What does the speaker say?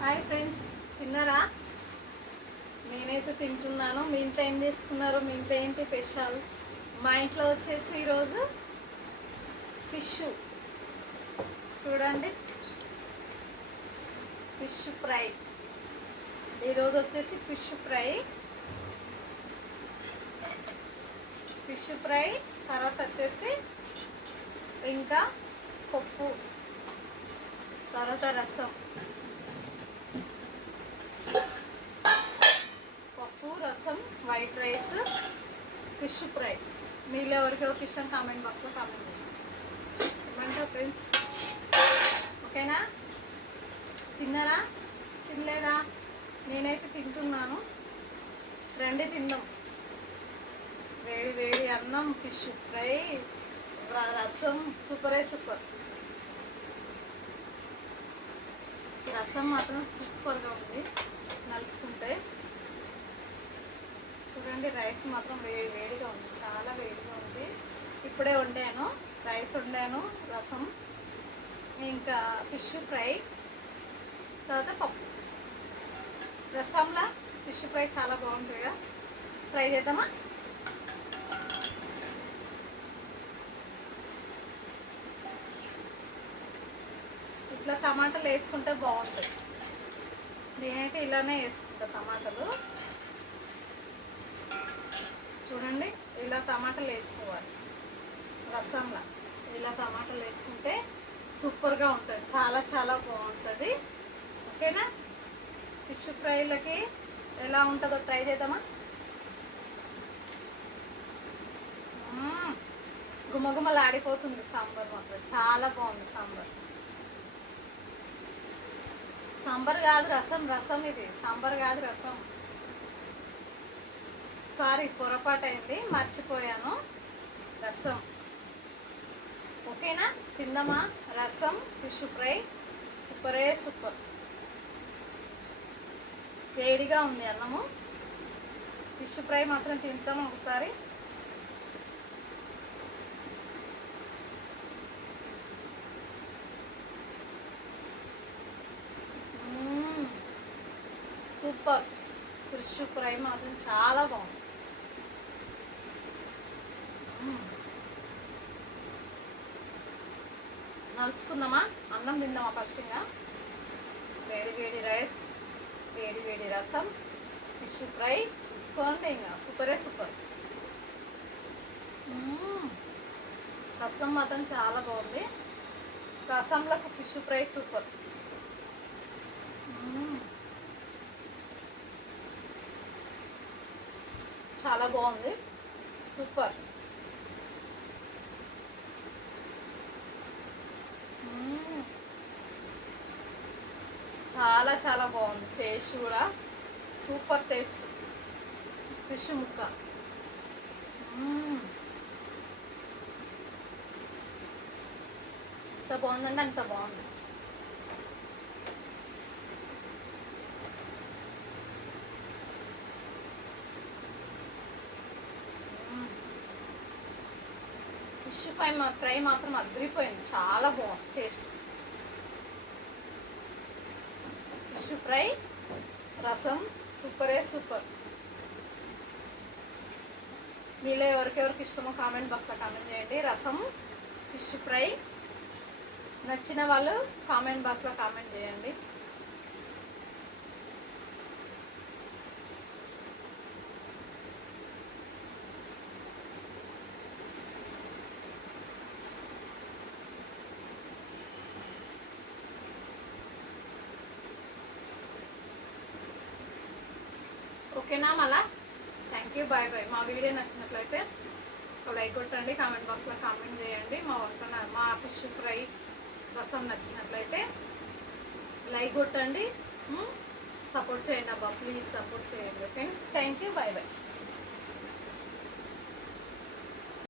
Hi friends, తిన్నారా? నేనైతే తింటున్నాను. మీ ఇంట్లో ఏం చేసుకున్నారు? మీ ఇంట్లో ఏంటి స్పెషల్? మా ఇంట్లో వచ్చేసి ఈరోజు ఫిష్ చూడండి, ఫిష్ ఫ్రై. ఈరోజు వచ్చేసి ఫిష్ ఫ్రై తర్వాత వచ్చేసి ఇంకా పప్పు, తర్వాత రసం, వైట్ రైస్, ఫిష్ ఫ్రై. మీలో ఎవరికెవరికి ఇష్టం కామెంట్ బాక్స్లో కామెంట్ చేయండి. ఏమంటారు ఫ్రెండ్స్? ఓకేనా? తిన్నారా? తినలేదా? నేనైతే తింటున్నాను. రండి తిందాం. వేడి వేడి అన్నం, ఫిష్ ఫ్రై, రసం. సూపర్. రసం మాత్రం సూపర్గా ఉంది నలుసుకుంటే. చూడండి, రైస్ మాత్రం వేడిగా ఉంది, చాలా వేడిగా ఉంది. ఇప్పుడే వండాను, రైస్ వండాను, రసం, ఇంకా ఫిష్ ఫ్రై, తర్వాత పప్పు. రసంలా ఫిష్ ఫ్రై చాలా బాగుంటుంది కదా, ట్రై చేద్దామా? ఇట్లా టమాటాలు వేసుకుంటే బాగుంటుంది. నేనైతే ఇలానే వేసుకుంటా టమాటాలు. చూడండి, ఇలా టమాటాలు వేసుకోవాలి. రసంలా ఇలా టమాటాలు వేసుకుంటే సూపర్గా ఉంటుంది, చాలా చాలా బాగుంటుంది. ఓకేనా? ఫిష్ ఫ్రైలకి ఎలా ఉంటుందో ట్రై చేద్దామా? గుమగుమలు ఆడిపోతుంది. సాంబార్ మాత్రం చాలా బాగుంది. సాంబార్ కాదు, రసం. ఇది సాంబార్ కాదు, రసం. సారీ, పొరపాటు అయింది, మర్చిపోయాను. రసం. ఓకేనా? తిందామా? రసం, ఫిష్ ఫ్రై సూపర్. వేడిగా ఉంది అన్నము. ఫిష్ ఫ్రై మాత్రం తింటాము ఒకసారి. సూపర్. ఫిష్ ఫ్రై మాత్రం చాలా బాగుంది. నలుసుకుందామా? అన్నం తిందామా? ఫస్ట్ ఇంకా వేడి రైస్, వేడి రసం, ఫిష్ ఫ్రై చూసుకోండి. ఇంకా సూపర్. రసం మాత్రం చాలా బాగుంది. రసంలకు ఫిష్ ఫ్రై సూపర్. చాలా బాగుంది, సూపర్. చాలా చాలా బాగుంది. టేస్ట్ కూడా సూపర్ టేస్ట్. ఫిష్ ముక్క ఎంత బాగుందంటే అంత బాగుంది. ఫిష్ ఫ్రై మాత్రం అదిరిపోయింది, చాలా బాగుంది టేస్ట్. ఫిష్ ఫ్రై, రసం సూపర్. మీలో ఎవరికెవరికి ఇష్టమో కామెంట్ బాక్స్లో కామెంట్ చేయండి. రసం, ఫిష్ ఫ్రై నచ్చిన వాళ్ళు కామెంట్ బాక్స్లో కామెంట్ చేయండి. ఓకేనా? మళ్ళా థ్యాంక్ యూ, బాయ్. మా వీడియో నచ్చినట్లయితే ఒక లైక్ కొట్టండి, కామెంట్ బాక్స్లో కామెంట్ చేయండి. మా ఫిష్ ఫ్రై, రసం నచ్చినట్లయితే లైక్ కొట్టండి, సపోర్ట్ చేయండి అబ్బా, ప్లీజ్ సపోర్ట్ చేయండి. Okay, thank you, bye.